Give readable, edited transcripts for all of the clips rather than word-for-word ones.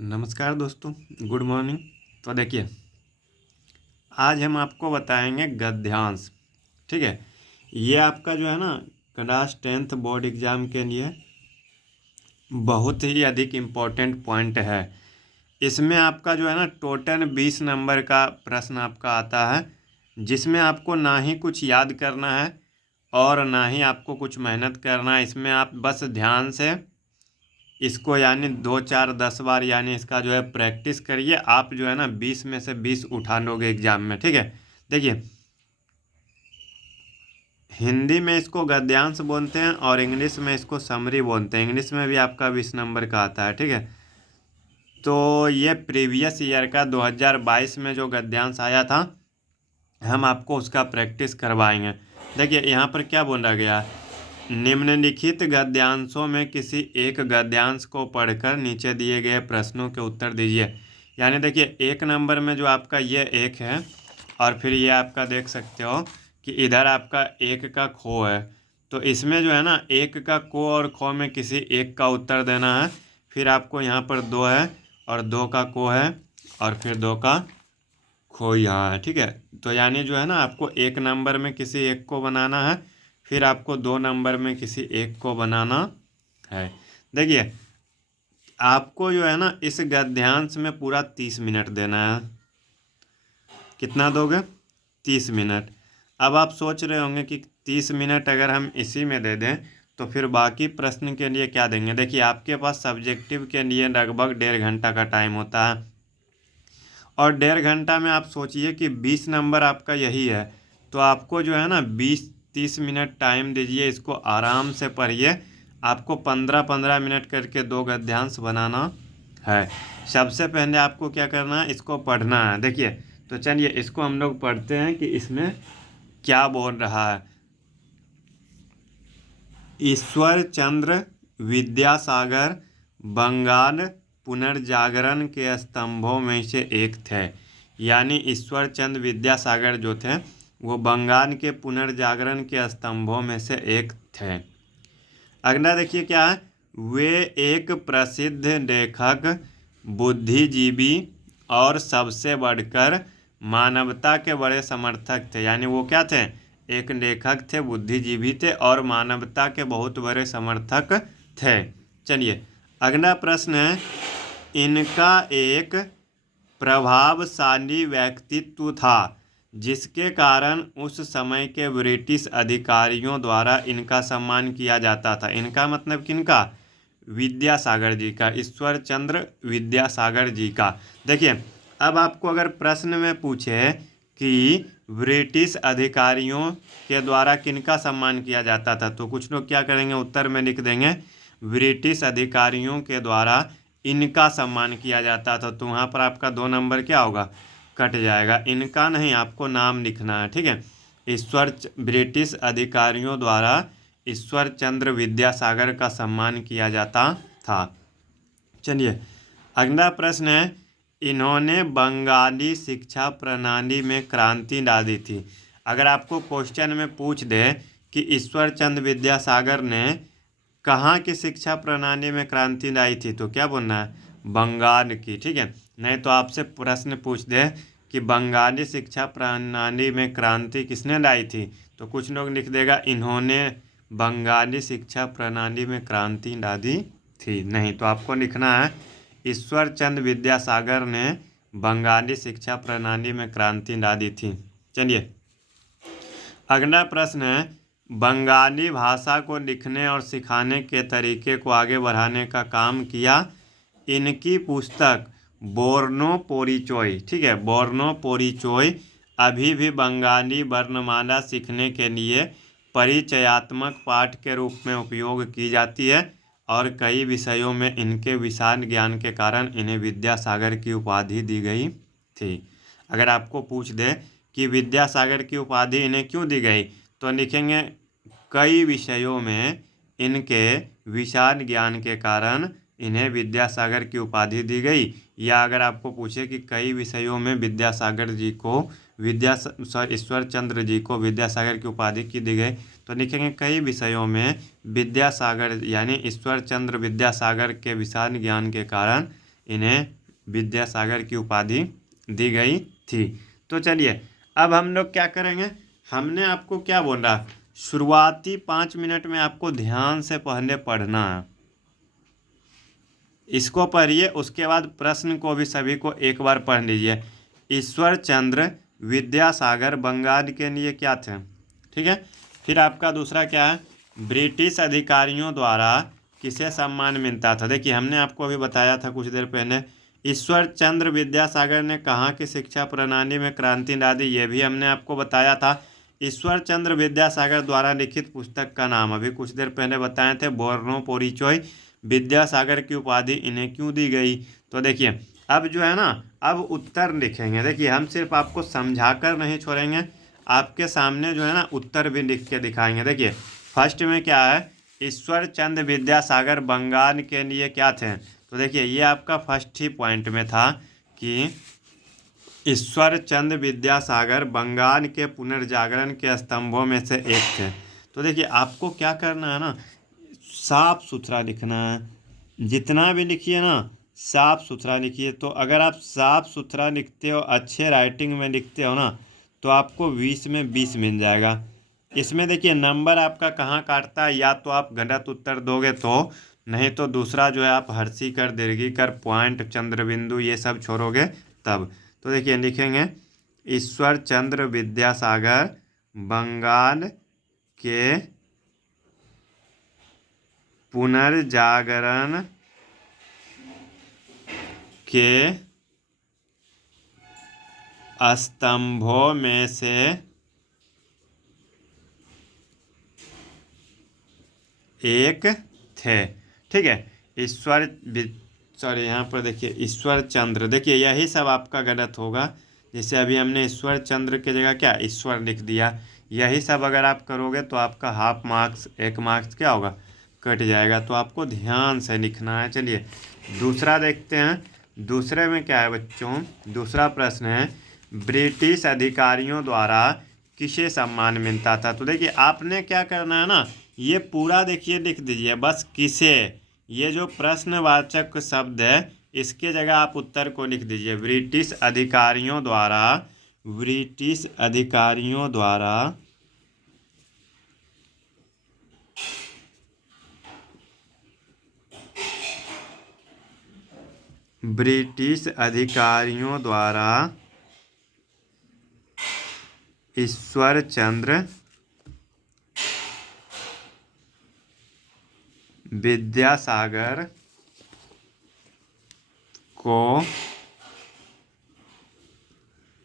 नमस्कार दोस्तों, good morning. तो देखिए, आज हम आपको बताएंगे गद्यांश। ठीक है, ये आपका जो है ना क्लास 10th बोर्ड एग्ज़ाम के लिए बहुत ही अधिक इम्पोर्टेंट पॉइंट है। इसमें आपका जो है ना टोटल 20 नंबर का प्रश्न आपका आता है, जिसमें आपको ना ही कुछ याद करना है और ना ही आपको कुछ मेहनत करना है। इसमें आप बस ध्यान से इसको यानी 2 4 10 बार यानी इसका जो है प्रैक्टिस करिए। आप जो है ना 20 में से 20 उठा लोगे एग्जाम में। ठीक है, देखिए, हिंदी में इसको गद्यांश बोलते हैं और इंग्लिश में इसको समरी बोलते हैं। इंग्लिश में भी आपका 20 नंबर का आता है। ठीक है, तो ये प्रीवियस ईयर का 2022 में जो गद्यांश आया था, हम आपको उसका प्रैक्टिस करवाएंगे। देखिए, यहाँ पर क्या बोला गया है, निम्नलिखित गद्यांशों में किसी एक गद्यांश को पढ़कर नीचे दिए गए प्रश्नों के उत्तर दीजिए। यानी देखिए, 1 नंबर में जो आपका ये एक है और फिर ये आपका देख सकते हो कि इधर आपका एक का खो है। तो इसमें जो है ना एक का को और खो में किसी एक का उत्तर देना है। फिर आपको यहाँ पर 2 है और 2 का को है और फिर 2 का खो यहाँ है। ठीक है, तो यानी जो है ना आपको 1 नंबर में किसी एक को बनाना है, फिर आपको 2 नंबर में किसी एक को बनाना है। देखिए, आपको जो है ना इस गद्यांश में पूरा 30 मिनट देना है। कितना दोगे? 30 मिनट। अब आप सोच रहे होंगे कि 30 मिनट अगर हम इसी में दे दें तो फिर बाकी प्रश्न के लिए क्या देंगे। देखिए, आपके पास सब्जेक्टिव के लिए लगभग 1.5 घंटा का टाइम होता है और 1.5 घंटा में आप सोचिए कि 20 नंबर आपका यही है, तो आपको जो है ना 20-30 मिनट टाइम दीजिए। इसको आराम से पढ़िए। आपको 15-15 मिनट करके 2 गद्यांश बनाना है। सबसे पहले आपको क्या करना है, इसको पढ़ना है। देखिए, तो चलिए इसको हम लोग पढ़ते हैं कि इसमें क्या बोल रहा है। ईश्वर चंद्र विद्यासागर बंगाल पुनर्जागरण के स्तंभों में से एक थे। यानी ईश्वर चंद्र विद्यासागर जो थे वो बंगाल के पुनर्जागरण के स्तंभों में से एक थे। अगला देखिए क्या है, वे एक प्रसिद्ध लेखक, बुद्धिजीवी और सबसे बढ़कर मानवता के बड़े समर्थक थे। यानी वो क्या थे, एक लेखक थे, बुद्धिजीवी थे और मानवता के बहुत बड़े समर्थक थे। चलिए, अगला प्रश्न है, इनका एक प्रभावशाली व्यक्तित्व था जिसके कारण उस समय के ब्रिटिश अधिकारियों द्वारा इनका सम्मान किया जाता था। इनका मतलब किनका? विद्यासागर जी का, ईश्वर चंद्र विद्यासागर जी का। देखिए, अब आपको अगर प्रश्न में पूछे कि ब्रिटिश अधिकारियों के द्वारा किनका सम्मान किया जाता था, तो कुछ लोग क्या करेंगे, उत्तर में लिख देंगे ब्रिटिश अधिकारियों के द्वारा इनका सम्मान किया जाता था। तो वहाँ पर आपका 2 नंबर क्या होगा, कट जाएगा। इनका नहीं, आपको नाम लिखना है। ठीक है, ब्रिटिश अधिकारियों द्वारा ईश्वर चंद्र विद्यासागर का सम्मान किया जाता था। चलिए, अगला प्रश्न है, इन्होंने बंगाली शिक्षा प्रणाली में क्रांति ला दी थी। अगर आपको क्वेश्चन में पूछ दे कि ईश्वर चंद्र विद्यासागर ने कहाँ की शिक्षा प्रणाली में क्रांति लाई थी, तो क्या बोलना है, बंगाल की। ठीक है, नहीं तो आपसे प्रश्न पूछ दे कि बंगाली शिक्षा प्रणाली में क्रांति किसने लाई थी, तो कुछ लोग लिख देगा इन्होंने बंगाली शिक्षा प्रणाली में क्रांति ला दी थी। नहीं, तो आपको लिखना है ईश्वर चंद्र विद्यासागर ने बंगाली शिक्षा प्रणाली में क्रांति ला दी थी। चलिए, अगला प्रश्न है, बंगाली भाषा को लिखने और सिखाने के तरीके को आगे बढ़ाने का काम किया। इनकी पुस्तक बोर्नो पोरिचोई, ठीक है, बोर्नो पोरिचोई अभी भी बंगाली वर्णमाला सीखने के लिए परिचयात्मक पाठ के रूप में उपयोग की जाती है और कई विषयों में इनके विशाल ज्ञान के कारण इन्हें विद्यासागर की उपाधि दी गई थी। अगर आपको पूछ दे कि विद्यासागर की उपाधि इन्हें क्यों दी गई, तो लिखेंगे कई विषयों में इनके विशाल ज्ञान के कारण इन्हें विद्यासागर की उपाधि दी गई। या अगर आपको पूछे कि कई विषयों में विद्यासागर जी को ईश्वर चंद्र जी को विद्यासागर की उपाधि की दी गई, तो लिखेंगे कई विषयों में विद्यासागर यानी ईश्वर चंद्र विद्यासागर के विशाल ज्ञान के कारण इन्हें विद्यासागर की उपाधि दी गई थी। तो चलिए अब हम लोग क्या करेंगे, हमने आपको क्या बोला, शुरुआती 5 मिनट में आपको ध्यान से पहले पढ़ना है, इसको पढ़िए, उसके बाद प्रश्न को भी सभी को एक बार पढ़ लीजिए। ईश्वर चंद्र विद्यासागर बंगाल के लिए क्या थे, ठीक है। फिर आपका दूसरा क्या है, ब्रिटिश अधिकारियों द्वारा किसे सम्मान मिलता था। देखिए हमने आपको अभी बताया था कुछ देर पहले, ईश्वर चंद्र विद्यासागर ने कहाँ की शिक्षा प्रणाली में क्रांति ला दी, ये भी हमने आपको बताया था। ईश्वर चंद्र विद्यासागर द्वारा लिखित पुस्तक का नाम अभी कुछ देर पहले बताए थे, बोर्नो पोरिचोई। विद्यासागर की उपाधि इन्हें क्यों दी गई। तो देखिए अब जो है ना, अब उत्तर लिखेंगे। देखिए हम सिर्फ आपको समझा कर नहीं छोड़ेंगे, आपके सामने जो है ना उत्तर भी लिख के दिखाएंगे। देखिए फर्स्ट में क्या है, ईश्वर चंद्र विद्यासागर बंगाल के लिए क्या थे। तो देखिए ये आपका फर्स्ट ही पॉइंट में था कि ईश्वर चंद्र विद्यासागर बंगाल के पुनर्जागरण के स्तंभों में से एक थे। तो देखिए आपको क्या करना है ना, साफ सुथरा लिखना है, जितना भी लिखिए ना साफ सुथरा लिखिए। तो अगर आप साफ सुथरा लिखते हो, अच्छे राइटिंग में लिखते हो ना, तो आपको 20 में 20 मिल जाएगा। इसमें देखिए नंबर आपका कहाँ काटता है, या तो आप गलत उत्तर दोगे तो, नहीं तो दूसरा जो है आप हर्षी कर, दीर्घी कर, पॉइंट, चंद्र बिंदु ये सब छोड़ोगे तब। तो देखिए लिखेंगे ईश्वर चंद्र विद्यासागर बंगाल के पुनर्जागरण के स्तंभों में से एक थे, ठीक है। सॉरी यहाँ पर देखिए ईश्वर चंद्र, देखिए यही सब आपका गलत होगा। जैसे अभी हमने ईश्वर चंद्र की जगह क्या ईश्वर लिख दिया, यही सब अगर आप करोगे तो आपका हाफ मार्क्स, 1 मार्क्स क्या होगा, कट जाएगा। तो आपको ध्यान से लिखना है। चलिए दूसरा देखते हैं, दूसरे में क्या है बच्चों, दूसरा प्रश्न है ब्रिटिश अधिकारियों द्वारा किसे सम्मान मिलता था। तो देखिए आपने क्या करना है ना, ये पूरा देखिए लिख दीजिए बस किसे, ये जो प्रश्नवाचक शब्द है इसके जगह आप उत्तर को लिख दीजिए। ब्रिटिश अधिकारियों द्वारा, ब्रिटिश अधिकारियों द्वारा ब्रिटिश अधिकारियों द्वारा ईश्वर चंद्र विद्यासागर को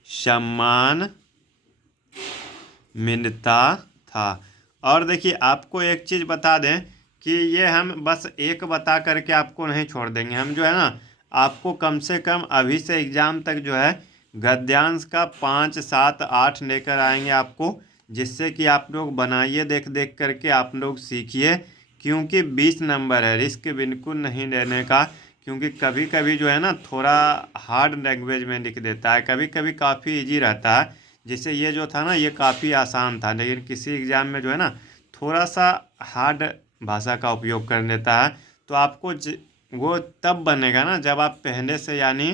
सम्मान मिलता था। और देखिए आपको एक चीज़ बता दें कि ये हम बस एक बता करके आपको नहीं छोड़ देंगे, हम जो है ना आपको कम से कम अभी से एग्ज़ाम तक जो है गद्यांश का 5, 7, 8 लेकर आएंगे आपको, जिससे कि आप लोग बनाइए, देख देख करके आप लोग सीखिए। क्योंकि 20 नंबर है, रिस्क बिल्कुल नहीं लेने का। क्योंकि कभी कभी जो है ना थोड़ा हार्ड लैंग्वेज में लिख देता है, कभी कभी काफ़ी इजी रहता है। जैसे ये जो था ना ये काफ़ी आसान था, लेकिन किसी एग्ज़ाम में जो है ना थोड़ा सा हार्ड भाषा का उपयोग कर लेता है। तो आपको वो तब बनेगा ना जब आप पहले से यानी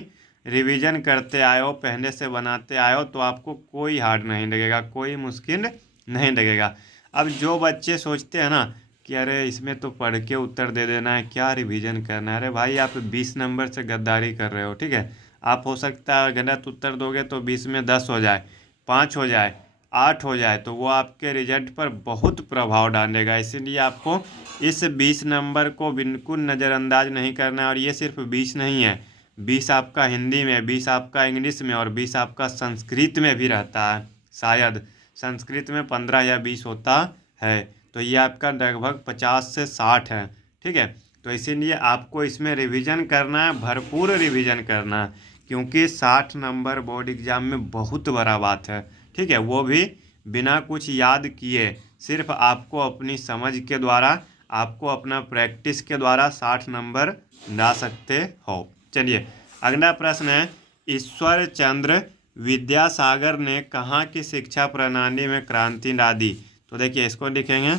रिवीजन करते आए हो, पहले से बनाते आए हो, तो आपको कोई हार्ड नहीं लगेगा, कोई मुश्किल नहीं लगेगा। अब जो बच्चे सोचते हैं ना कि अरे इसमें तो पढ़ के उत्तर दे देना है, क्या रिवीजन करना है, अरे भाई आप 20 नंबर से गद्दारी कर रहे हो, ठीक है। आप हो सकता है गलत उत्तर दोगे तो 20 में 10 हो जाए, 5 हो जाए, 8 हो जाए, तो वो आपके रिजल्ट पर बहुत प्रभाव डालेगा। इसीलिए आपको इस 20 नंबर को बिल्कुल नज़रअंदाज नहीं करना है। और ये सिर्फ 20 नहीं है, 20 आपका हिंदी में, 20 आपका इंग्लिश में, और 20 आपका संस्कृत में भी रहता है। शायद संस्कृत में 15 या 20 होता है। तो ये आपका लगभग 50 से 60 है, ठीक है। तो इसीलिए आपको इसमें रिवीजन करना है, भरपूर रिवीजन करना है। क्योंकि 60 नंबर बोर्ड एग्ज़ाम में बहुत बड़ा बात है, ठीक है। वो भी बिना कुछ याद किए, सिर्फ आपको अपनी समझ के द्वारा, आपको अपना प्रैक्टिस के द्वारा 60 नंबर ला सकते हो। चलिए अगला प्रश्न है, ईश्वर चंद्र विद्यासागर ने कहाँ की शिक्षा प्रणाली में क्रांति ला दी। तो देखिए इसको लिखेंगे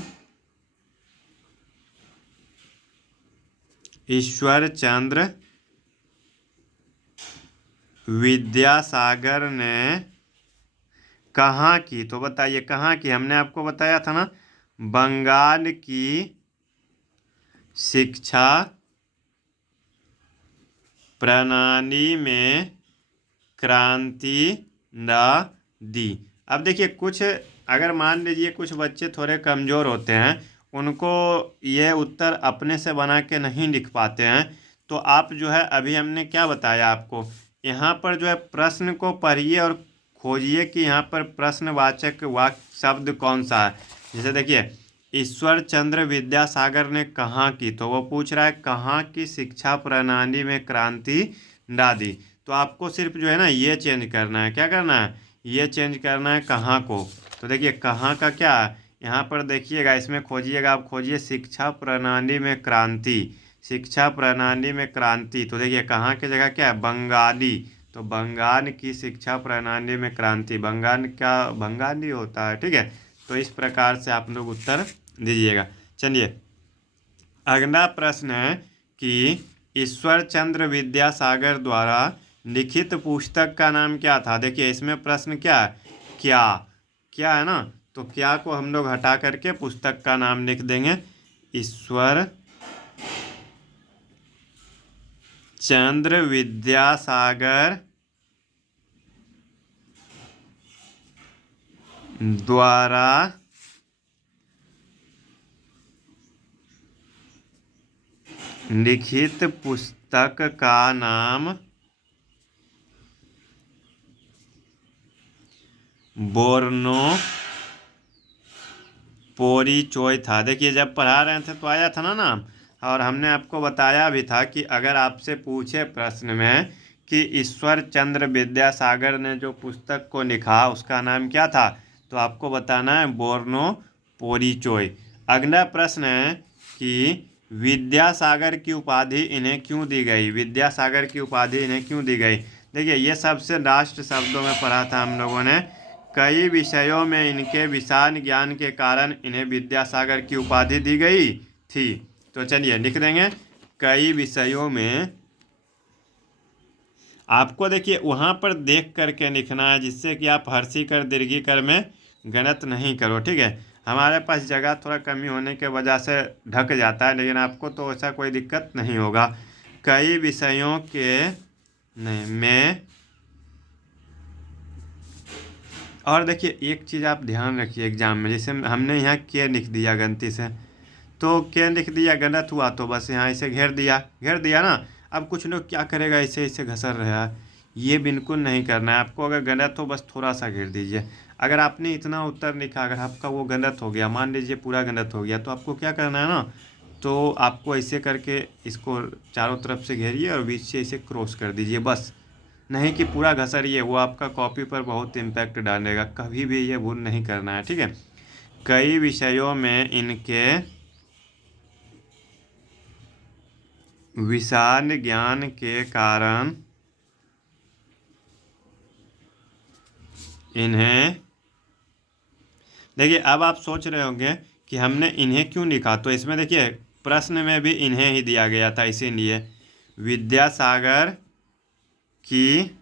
ईश्वर चंद्र विद्यासागर ने कहाँ की, तो बताइए कहाँ की। हमने आपको बताया था ना, बंगाल की शिक्षा प्रणाली में क्रांति ला दी। अब देखिए, कुछ अगर मान लीजिए कुछ बच्चे थोड़े कमज़ोर होते हैं, उनको ये उत्तर अपने से बना के नहीं लिख पाते हैं, तो आप जो है अभी हमने क्या बताया आपको, यहाँ पर जो है प्रश्न को पढ़िए और खोजिए कि यहाँ पर प्रश्नवाचक वाक्य शब्द कौन सा है। जैसे देखिए, ईश्वर चंद्र विद्यासागर ने कहाँ की, तो वो पूछ रहा है कहाँ की शिक्षा प्रणाली में क्रांति ला दी। तो आपको सिर्फ जो है ना ये चेंज करना है, क्या करना है, ये चेंज करना है कहाँ को। तो देखिए कहाँ का क्या है, यहाँ पर देखिएगा, इसमें खोजिएगा, आप खोजिए शिक्षा प्रणाली में क्रांति, शिक्षा प्रणाली में क्रांति। तो देखिए कहाँ की जगह क्या है, बंगाली, तो बंगाल की शिक्षा प्रणाली में क्रांति, बंगाल का बंगाली होता है, ठीक है। तो इस प्रकार से आप लोग उत्तर दीजिएगा। चलिए अगला प्रश्न है कि ईश्वर चंद्र विद्यासागर द्वारा लिखित पुस्तक का नाम क्या था। देखिए इसमें प्रश्न क्या है, क्या, क्या है ना, तो क्या को हम लोग हटा करके पुस्तक का नाम लिख देंगे, ईश्वर चंद्र विद्यासागर द्वारा लिखित पुस्तक का नाम बोर्नो पोरिचोय था। देखिए जब पढ़ा रहे थे तो आया था ना नाम, और हमने आपको बताया भी था कि अगर आपसे पूछे प्रश्न में कि ईश्वर चंद्र विद्यासागर ने जो पुस्तक को लिखा उसका नाम क्या था, तो आपको बताना है बोर्नो पोरिचोय। अगला प्रश्न है कि विद्यासागर की उपाधि इन्हें क्यों दी गई, विद्यासागर की उपाधि इन्हें क्यों दी गई। देखिए ये सबसे लास्ट शब्दों में पढ़ा था हम लोगों ने, कई विषयों में इनके विशाल ज्ञान के कारण इन्हें विद्यासागर की उपाधि दी गई थी। तो चलिए लिख देंगे, कई विषयों में। आपको देखिए वहाँ पर देख करके लिखना है, जिससे कि आप हर्षीकर दीर्घीकर में गलत नहीं करो, ठीक है। हमारे पास जगह थोड़ा कमी होने के वजह से ढक जाता है, लेकिन आपको तो ऐसा कोई दिक्कत नहीं होगा। कई विषयों के नहीं में, और देखिए एक चीज़ आप ध्यान रखिए एग्जाम में, जैसे हमने यहाँ के लिख दिया गलती से, तो के लिख दिया गलत हुआ तो बस यहाँ इसे घेर दिया ना। अब कुछ लोग क्या करेगा, इसे इसे घसर रहा है, ये बिल्कुल नहीं करना है आपको। अगर गलत हो बस थोड़ा सा घेर दीजिए। अगर आपने इतना उत्तर लिखा, अगर आपका वो गलत हो गया, मान लीजिए पूरा गलत हो गया, तो आपको क्या करना है ना, तो आपको ऐसे करके इसको चारों तरफ से घेरिए और बीच से इसे क्रॉस कर दीजिए, बस। नहीं कि पूरा घसरिए, वो आपका कॉपी पर बहुत इम्पैक्ट डालेगा, कभी भी ये भूल नहीं करना है, ठीक है। कई विषयों में इनके विशाल ज्ञान के कारण इन्हें, देखिए अब आप सोच रहे होंगे कि हमने इन्हें क्यों लिखा, तो इसमें देखिए प्रश्न में भी इन्हें ही दिया गया था, इसीलिए विद्यासागर की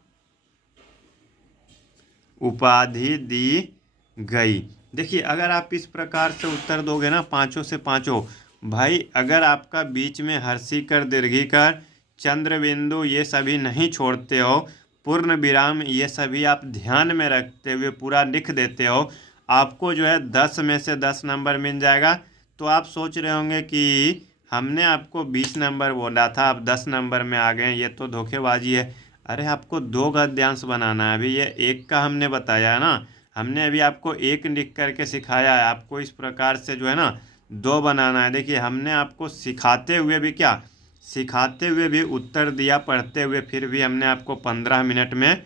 उपाधि दी गई। देखिए अगर आप इस प्रकार से उत्तर दोगे ना, पाँचों से पाँचों, भाई अगर आपका बीच में हर्षीकर दीर्घीकर चंद्र बिंदु ये सभी नहीं छोड़ते हो, पूर्ण विराम ये सभी आप ध्यान में रखते हुए पूरा लिख देते हो, आपको जो है 10 में से 10 नंबर मिल जाएगा। तो आप सोच रहे होंगे कि हमने आपको 20 नंबर बोला था, आप 10 नंबर में आ गए, ये तो धोखेबाजी है। अरे आपको 2 गद्यांश बनाना है, अभी ये एक का हमने बताया है ना, हमने अभी आपको एक लिख करके सिखाया है, आपको इस प्रकार से जो है ना 2 बनाना है। देखिए हमने आपको सिखाते हुए भी क्या, सिखाते हुए भी उत्तर दिया पढ़ते हुए, फिर भी हमने आपको 15 मिनट में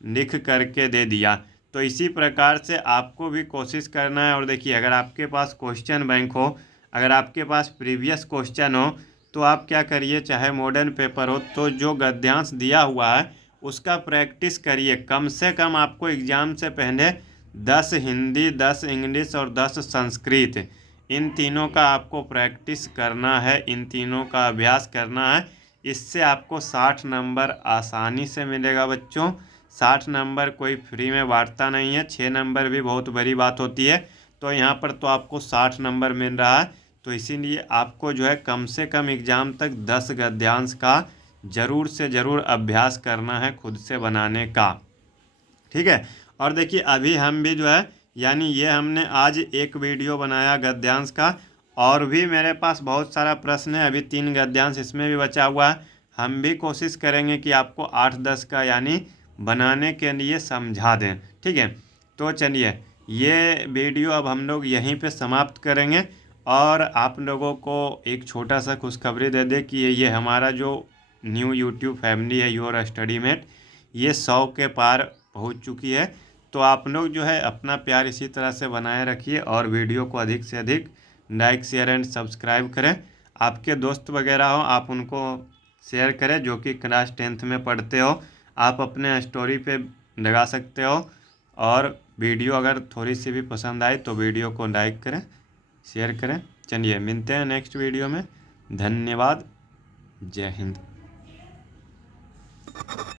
लिख करके दे दिया। तो इसी प्रकार से आपको भी कोशिश करना है। और देखिए अगर आपके पास क्वेश्चन बैंक हो, अगर आपके पास प्रीवियस क्वेश्चन हो, तो आप क्या करिए, चाहे मॉडर्न पेपर हो, तो जो गद्यांश दिया हुआ है उसका प्रैक्टिस करिए। कम से कम आपको एग्ज़ाम से पहले 10 हिंदी, 10 इंग्लिश और 10 संस्कृत, इन तीनों का आपको प्रैक्टिस करना है, इन तीनों का अभ्यास करना है। इससे आपको 60 नंबर आसानी से मिलेगा बच्चों। 60 नंबर कोई फ्री में बांटता नहीं है, 6 नंबर भी बहुत बड़ी बात होती है। तो यहाँ पर तो आपको 60 नंबर मिल रहा है, तो इसीलिए आपको जो है कम से कम एग्ज़ाम तक 10 गद्यांश का ज़रूर से ज़रूर अभ्यास करना है खुद से बनाने का। ठीक है। और देखिए अभी हम भी जो है यानी ये हमने आज एक वीडियो बनाया गद्यांश का, और भी मेरे पास बहुत सारा प्रश्न है, अभी 3 गद्यांश इसमें भी बचा हुआ है। हम भी कोशिश करेंगे कि आपको 8-10 का यानी बनाने के लिए समझा दें। ठीक है। तो चलिए ये वीडियो अब हम लोग यहीं पे समाप्त करेंगे, और आप लोगों को एक छोटा सा खुशखबरी दे दें कि ये हमारा जो न्यू यूट्यूब फैमिली है योर स्टडी मेट, ये 100 के पार पहुंच चुकी है। तो आप लोग जो है अपना प्यार इसी तरह से बनाए रखिए, और वीडियो को अधिक से अधिक लाइक शेयर एंड सब्सक्राइब करें। आपके दोस्त वगैरह हो आप उनको शेयर करें जो कि क्लास 10th में पढ़ते हो, आप अपने स्टोरी पे लगा सकते हो। और वीडियो अगर थोड़ी सी भी पसंद आए तो वीडियो को लाइक करें, शेयर करें। चलिए मिलते हैं नेक्स्ट वीडियो में। धन्यवाद। जय हिंद।